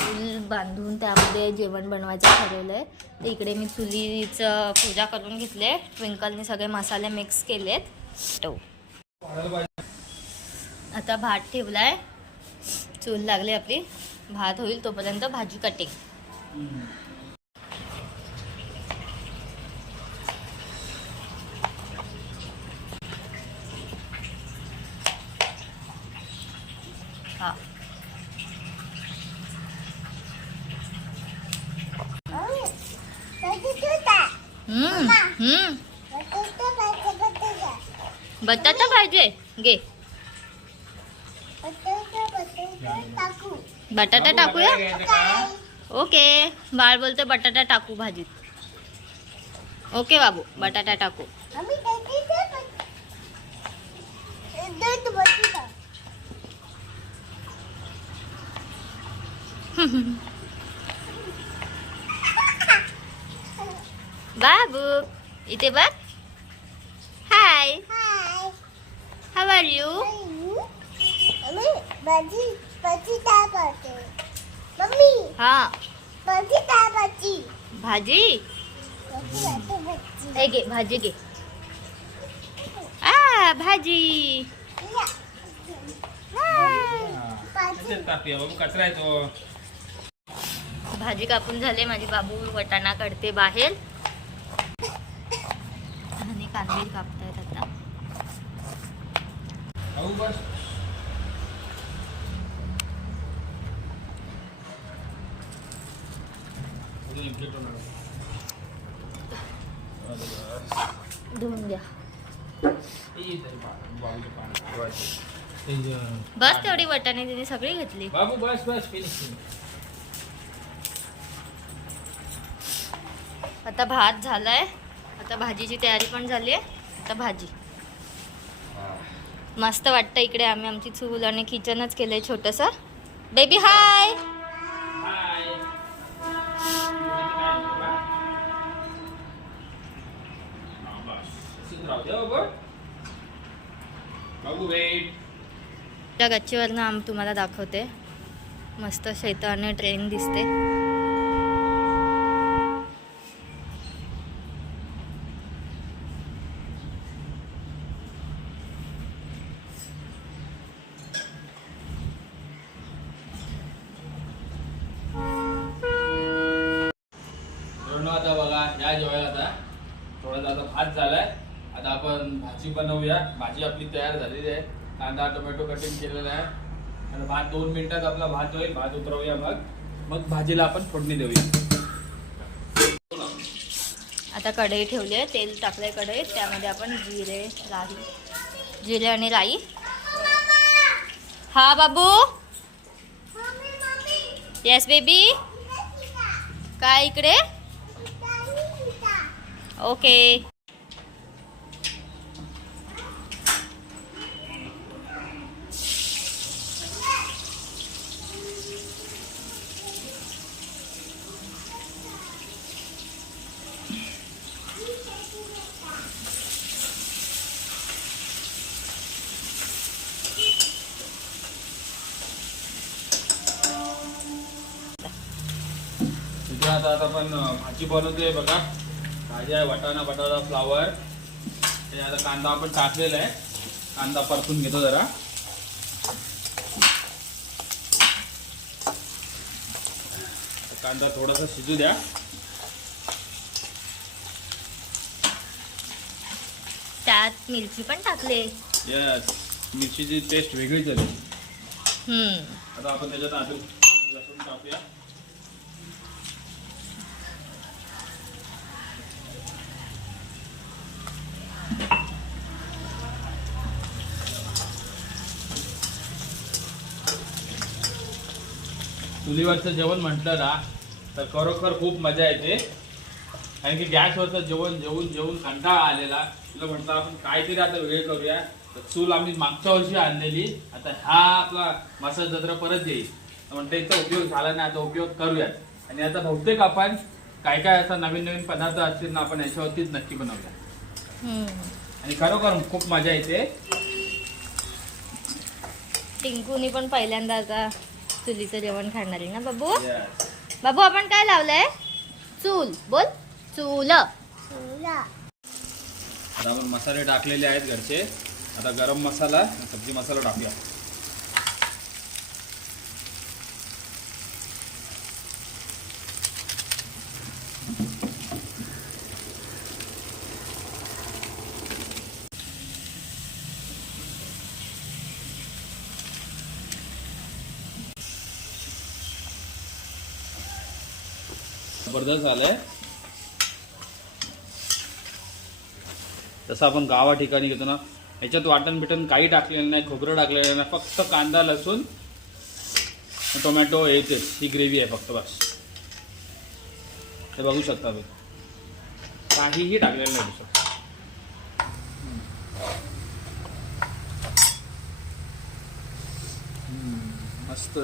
चूल बांधून त्यामध्ये जेवण बनवायचं ठरवलंय. तर इकडे मी चुलीचं पूजा करून घेतले. ट्विंकलने सगळे मसाले मिक्स केलेत. आता भात ठेवलाय. चूल लागली आपली. भात होईल तोपर्यंत भाजी कटिंग. हा बटाटा पाहिजे घे. बटाटा टाकूया. ओके बाळ बोलतो बटाटा टाकू भाजीत. ओके बाबू बटाटा टाकू. बाबू इथे बघ. हाय हाऊ आर यू. हा भाजी घे. भाजी घे. भाजी भाजी कापून झाले. माझी बाबू वटाणा काढते बाहेर आणि कांदे कापतायत आता. धुवून घ्या. बस तेवढी वटाणे तिने सगळी घेतली. बाबू बस बस फिनिश. आता भात झालाय. आता भाजीची तयारी पण झाली आहे. आता भाजी मस्त वाटतं. इकडे आम्ही आमची चूल आणि किचनच केलंय छोटंसं. Baby hi. त्या गच्चीवरनं तुम्हाला दाखवते. मस्त शेताने ट्रेन दिसते. आता बघा या जेवायला. आता थोडा आता भात झालाय. आता आपण भाजी बनवूया. भाजी आपली तयार झालेली आहे. कांदा टोमॅटो कटिंग केलेला आहे. आणि भात 2 मिनिटात आपला भात होईल. भात उतरवूया. मग भाजीला आपण फोडणी देऊया. आता कढई ठेवली आहे. तेल टाकलंय कढईत. त्यामध्ये आपण जिरे आणि राई. हा बाबू. Yes baby. काय इकडे. ओके. आता आपण भाजी बनवतोय बघा. भाजी आहे वटाणा बटाटा फ्लावर. हे आता कांदा आपण टाकलेला आहे. कांदा परतून घेतो जरा. कांदा थोडासा शिजू द्या. त्यात मिरची पण टाकले. यस मिरचीची टेस्ट वेगळीच झाली. आता आपण त्याच्यात अजून लसूण टाकूया. चुलीवरचं जेवण म्हटलं ना तर खरोखर खूप मजा येते. कारण की गॅसवरचं जेवण जेवून कंटाळा आलेला. तुला म्हटलं आपण काहीतरी आता वेगळे करूया. तर चूल आम्ही मागच्या वर्षी आणलेली. आता हा आपला मसाला जत्रा परत येईल. म्हणते याचा उपयोग झाला नाही. आता उपयोग करूयात. आणि आता बहुतेक आपण काय काय असा नवीन पदार्थ असतील ना आपण याच्यावरतीच नक्की बनवूया. आणि खरोखर खूप मजा येते. टिंकूनी पण पहिल्यांदा आता चुलीचं जेवण खाणार आहे ना बाबू. Yes. बाबू आपण काय लावलंय? चूल. बोल चूल. आता आपण मसाले टाकलेले आहेत घरचे. आता गरम मसाला सब्जी मसाला टाकूया. जबरदस्त आलंय. तसं आपण गावा ठिकाणी घेतो ना, ह्याच्यात वाटण बिटण काही टाकलेलं नाही, खोबरं टाकलेलं नाही, फक्त कांदा लसूण टोमॅटो येते. ही ग्रेव्ही आहे फक्त बस. हे बघू शकता तुम्ही, काहीही टाकलेलं नाही दुसरं. मस्त.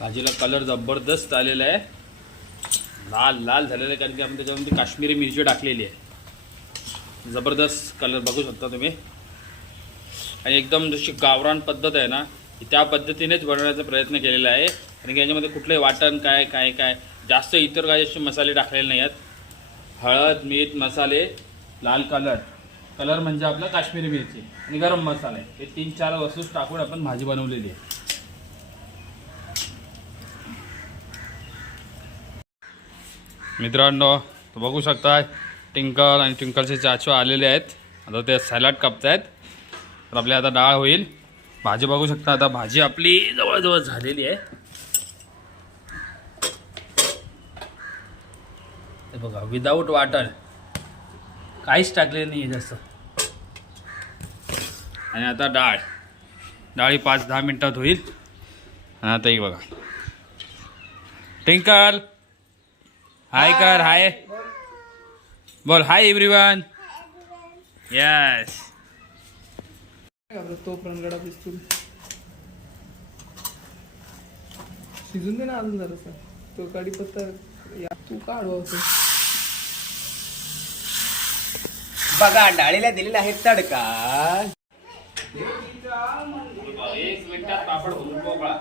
भाजीला कलर जबरदस्त आलेला आहे, लाल लाल झालेला आहे, कारण की आपण त्याच्यामध्ये काश्मीरी मिरची टाकलेली आहे. जबरदस्त कलर बघू शकता तुम्ही. आणि एकदम जशी गावरान पद्धत आहे ना, त्या पद्धतीनेच बनवण्याचा प्रयत्न केलेला आहे. कारण की याच्यामध्ये कुठलंही वाटण काय काय काय जास्त इतर काही असे मसाले टाकलेले नाही आहेत. हळद मीठ मसाले लाल कलर म्हणजे आपला काश्मीरी मिरची आणि गरम मसाले, हे 3-4 वस्तू टाकून आपण भाजी बनवलेली आहे. मित्रांनो बघू शकता टिंकल आणि टिंकलचे चाचू आलेले आहेत. आता ते सॅलड कापतायत. तर आपली आता डाळ होईल. भाजी बघू शकता. आता भाजी आपली जवळजवळ झालेली आहे. हे बघा, विदाऊट वाटण, काहीच टाकलेलं नाही आहे जास्त. आणि आता डाळी 5-10 मिनिटात होईल. आणि आता ही बघा, टिंकल हाय कर. हाय बोल. Hi everyone. यस. तो रंगडा दिसतो. शिजून दे ना अजून जरासा. तो कढीपत्ता तू काढ. बघा डाळीला दिलेला आहे तडका. 1 मिनिटात पापड होऊन पोकळा.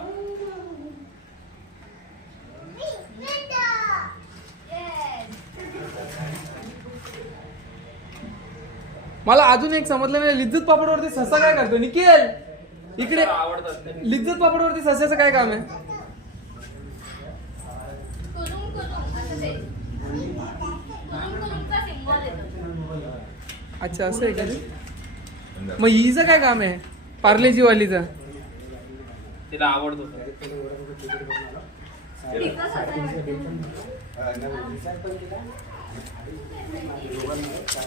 मला अजून एक समजलं नाही, लिज्जत पापडवरती ससा काय करतो निखिल? इकडे आवडतात. लिज्जत पापडवरती सस्याचं काय काम आहे? अच्छा असं आहे का ते? मग हिचं काय काम आहे पार्लेजी वालीचं? तिला आवडत होतं.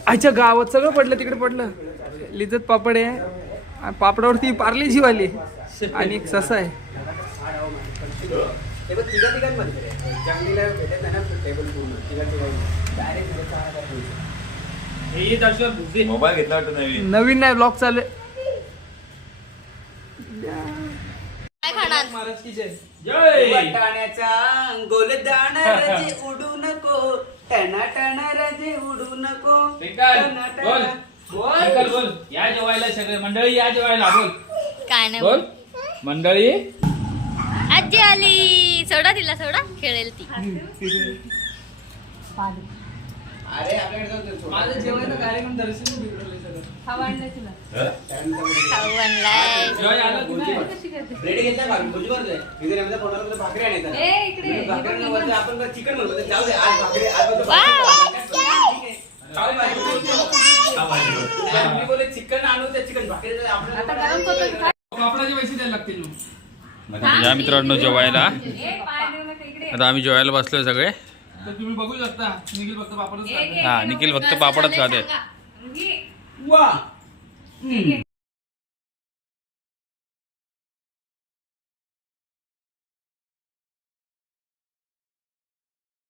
अच्छा गावात सगळं पडलं, तिकडे पडलं. लिज्जत पापड आहे आणि पापडावरती पार्लेजी वाली आणि एक ससा आहे. मोबाईल घेतला वाटतं नवीन. नवीन नाही, ब्लॉग चालू आहे. काय खाणार? महाराज की जय. जय. वाटाण्याचा गोलदान रजे उडू नको, टना टना रजे उडू नको. टिंकल टना बोल. टना. टिंकल बोल. या जेवायला सगळे मंडळी, या जेवायला बोल. काय नाही बोल मंडळी. आजी आली. सोडा तिला, सोडा, खेळेल ती. अरे आपल्याकडे जाऊ दे, सोड. माझं जेवायचं कार्यक्रम दर्शन बिघडवलंय सगळं. खाऊ आणलाय. जेवायला आलं की नाही? रेडी घेतला का? भुजीवर जाय. इथे आमच्या पोटाला भाकरी आणायचं. भाकरी नव्हतं, आपण चिकन म्हणतो. जाऊ दे, आज भाकरी आज बोलतो मी बोले चिकन आणू, ते चिकन भाकरी आपल्याला. पापडाचे पैसे द्यायला लागतील मग. या मित्रांनो जेवायला. आता आम्ही जेवायला बसलोय सगळे. तर तुम्ही बघू शकता निखिल फक्त पापडच खातो. हा, निखिल फक्त पापडच खाते. वा